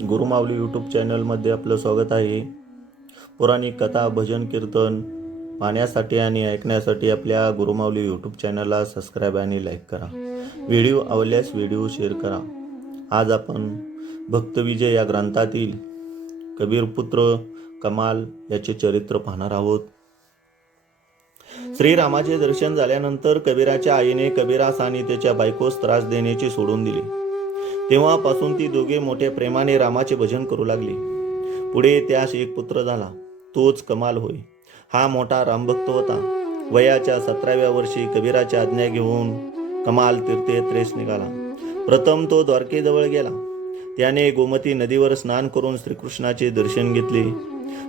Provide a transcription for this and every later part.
Gurumauli YouTube चॅनलमध्ये आपलं स्वागत आहे. पौराणिक कथा, भजन, कीर्तन पाहण्यासाठी आणि ऐकण्यासाठी आपल्या गुरुमाऊली यूट्यूब चॅनलला सबस्क्राईब आणि लाईक करा. व्हिडिओ आवडल्यास व्हिडिओ शेअर करा. आज आपण भक्तविजय या ग्रंथातील कबीरपुत्र कमाल याचे चरित्र पाहणार आहोत. श्रीरामाचे दर्शन झाल्यानंतर कबीराच्या आईने कबीरास आणि त्याच्या बायकोस त्रास देण्याचे सोडून दिले. तेव्हापासून ती दोघे मोठ्या प्रेमाने रामाचे भजन करू लागली. पुढे त्यास एक पुत्र झाला, तोच कमाल होय. हा मोठा रामभक्त होता. वयाच्या 17व्या वर्षी कबीराची आज्ञा घेऊन कमाल तीर्थयात्रेस निघाला. प्रथम तो द्वारकेजवळ गेला. त्याने गोमती नदीवर स्नान करून श्रीकृष्णाचे दर्शन घेतले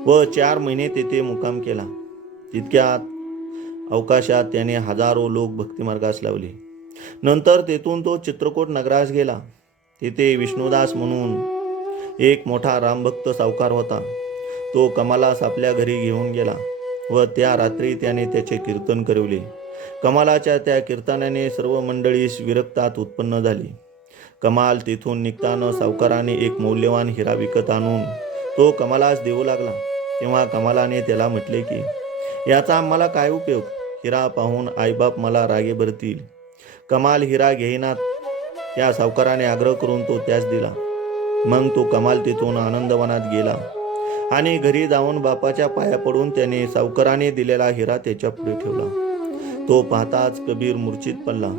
व 4 महिने तेथे मुक्काम केला. तितक्यात अवकाशात त्याने हजारो लोक भक्तिमार्गास लावले. नंतर तेथून तो चित्रकूट नगरास गेला. तेथे विष्णुदास म्हणून एक मोठा रामभक्त सावकार होता. तो कमालास आपल्या घरी घेऊन गेला व त्या रात्री त्याने त्याचे कीर्तन करवले. कमालाच्या त्या कीर्तनाने सर्व मंडळीस विरक्तात उत्पन्न झाली. कमाल तेथून निघताना सावकाराने एक मौल्यवान हिरा विकत आणून तो कमालास देऊ लागला. तेव्हा कमालाने त्याला म्हटले की, याचा आम्हाला काय उपयोग? हिरा पाहून आईबाप मला रागे भरतील. कमाल हिरा घेईनात. त्या सावकाराने आग्रह करून तो त्यास दिला. मग तो कमाल तेथून आनंदवनात गेला आणि घरी जाऊन बापाच्या पाया पडून त्याने सावकाराने दिलेला हिरा त्याच्या पुढे ठेवला. तो पाहताच कबीर मूर्छित पडला.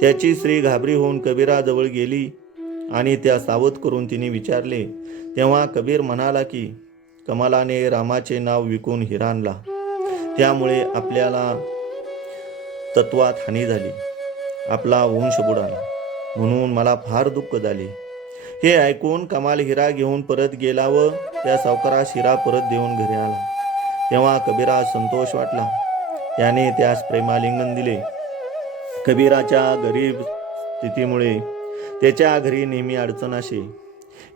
त्याची स्त्री घाबरी होऊन कबीराजवळ गेली आणि त्या सावध करून तिने विचारले. तेव्हा कबीर म्हणाला की, कमालाने रामाचे नाव विकून हिरा आणला, त्यामुळे आपल्याला तत्वात हानी झाली. आपला वंश बुडाला, म्हणून मला फार दुःख झाले. हे ऐकून कमाल हिरा घेऊन परत गेला व त्या सावकारास हिरा परत देऊन घरी आला. तेव्हा कबीरास संतोष वाटला. त्याने त्यास प्रेमालिंगन दिले. कबीराच्या गरीब स्थितीमुळे त्याच्या घरी नेहमी अडचण असे.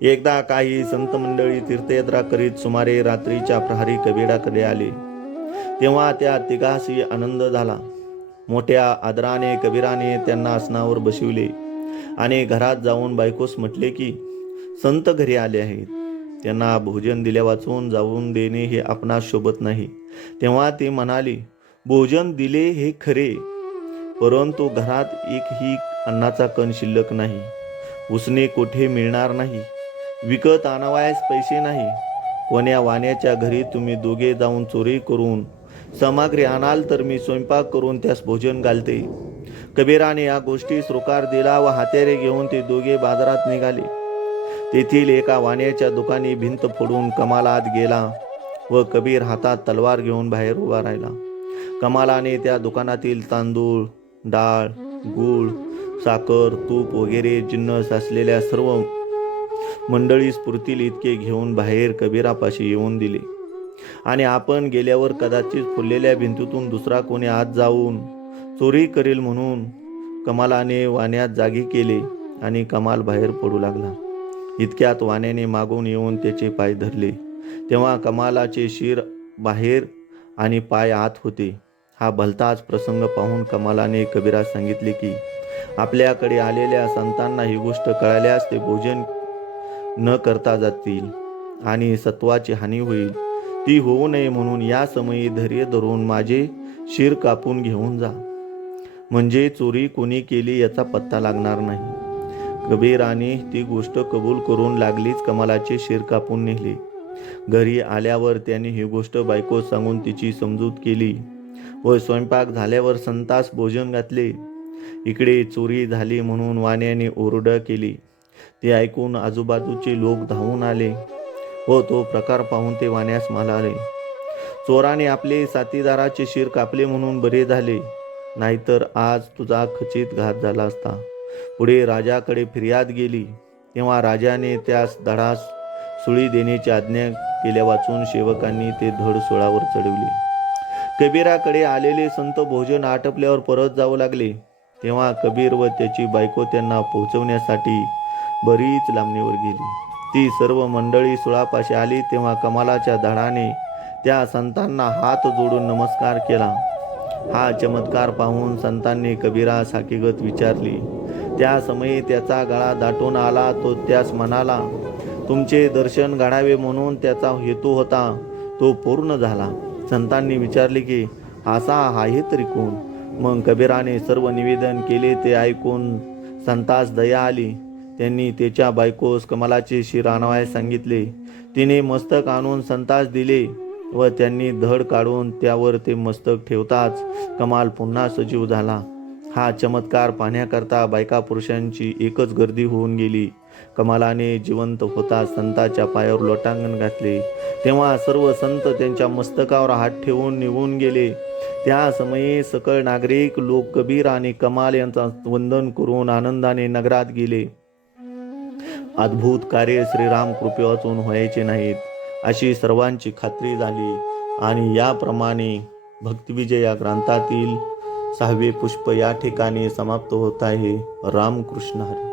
एकदा काही संत मंडळी तीर्थयात्रा करीत सुमारे रात्रीच्या प्रहरी कबीराकडे आले. तेव्हा त्या तिघांशी आनंद झाला. मोठ्या आदराने कबीराने त्यांना आसनावर बसविले आणि घरात जाऊन बायकोस म्हटले की, संत घरी आले आहेत, त्यांना भोजन दिल्या वाचून जाऊन देणे हे आपणास शोभत नाही. तेव्हा ती म्हणाली, भोजन दिले हे खरे, परंतु घरात एकही अन्नाचा कण शिल्लक नाही. उसने कोठे मिळणार नाही. विकत आणावयास पैसे नाही. कोण्या वाण्याच्या घरी तुम्ही दोघे जाऊन चोरी करून सामग्री आणाल तर मी स्वयंपाक करून त्यास भोजन घालते. कबीराने या गोष्टीस होकार दिला व हातेरे घेऊन ते दोघे बाजारात निघाले. तेथील एका वाण्याच्या दुकानी भिंत फोडून कमाल आत गेला व कबीर हातात तलवार घेऊन बाहेर उभा राहिला. कमालाने त्या दुकानातील तांदूळ, डाळ, गूळ, साखर, तूप वगैरे जिन्नस असलेल्या सर्व मंडळीस पुरतील इतके घेऊन बाहेर कबीरापाशी येऊन दिले आणि आपण गेल्यावर कदाचित फुललेल्या भिंतीतून दुसरा कोणी आत जाऊन चोरी करेल म्हणून कमालाने वाण्यात जागी केले आणि कमाल बाहेर पडू लागला. इतक्यात वाण्याने मागून येऊन त्याचे पाय धरले. तेव्हा कमालाचे शिर बाहेर आणि पाय आत होते. हा भलताच प्रसंग पाहून कमालाने कबीरास सांगितले की, आपल्याकडे आलेल्या संतांना ही गोष्ट कळाल्यास ते भोजन न करता जातील आणि सत्वाची हानी होईल. ती होऊ नये म्हणून या समयी धैर्य धरून माझे शिर कापून घेऊन जा, म्हणजे चोरी कोणी केली याचा पत्ता लागणार नाही. कबीराने ती गोष्ट कबूल करून लागलीच कमालाचे शिर कापून नेले. घरी आल्यावर त्याने ही गोष्ट बायकोस सांगून तिची समजूत केली व स्वयंपाक झाल्यावर संतास भोजन घातले. इकडे चोरी झाली म्हणून वाण्याने ओरडा केली. ते ऐकून आजूबाजूचे लोक धावून आले व तो प्रकार पाहून ते वाण्यास म्हणाले, चोराने आपले साथीदाराचे शिर कापले म्हणून बरे झाले, नाहीतर आज तुझा खचित घात झाला असता. पुढे राजाकडे फिर्याद गेली. तेव्हा राजाने त्यास धडास सुळी देण्याची आज्ञा केल्या वाचून सेवकांनी ते धड सुळावर चढवले. कबीराकडे आलेले संत भोजन आटपल्यावर परत जाऊ लागले. तेव्हा कबीर व त्याची बायको त्यांना पोहोचवण्यासाठी बरीच लांबणीवर गेली. ती सर्व मंडळी सुळापाशी आली. तेव्हा कमालाच्या धडाने त्या संतांना हात जोडून नमस्कार केला. हा चमत्कार पाहून संतांनी कबीरास हकीकत विचारली. त्या समयी त्याचा गळा दाटून आला. तो त्यास म्हणाला, तुमचे दर्शन घडावे म्हणून त्याचा हेतू होता, तो पूर्ण झाला. संतांनी विचारले की असा आहे तरी कोण? मग कबीराने सर्व निवेदन केले. ते ऐकून संतास दया आली. त्यांनी त्याच्या बायकोस कमलाचे शिर आणावयास सांगितले. तिने मस्तक आणून संतास दिले व त्यांनी धड काढून त्यावर ते मस्तक ठेवताच कमाल पुन्हा सजीव झाला. हा चमत्कार पाहण्याकरता बायका पुरुषांची एकच गर्दी होऊन गेली. कमालाने जिवंत होता संताच्या पायावर लोटांगण घातले. तेव्हा सर्व संत त्यांच्या मस्तकावर हात ठेवून निघून गेले. त्या समयी सकळ नागरिक लोक कबीर आणि कमाल यांचा वंदन करून आनंदाने नगरात गेले. अद्भुत कार्य श्रीराम कृपे वाचून व्हायचे नाहीत अशी सर्वांची खात्री झाली. आणि याप्रमाणे भक्तिविजय या ग्रंथातील 6वे पुष्प या ठिकाणी समाप्त होत आहे. रामकृष्ण हरी.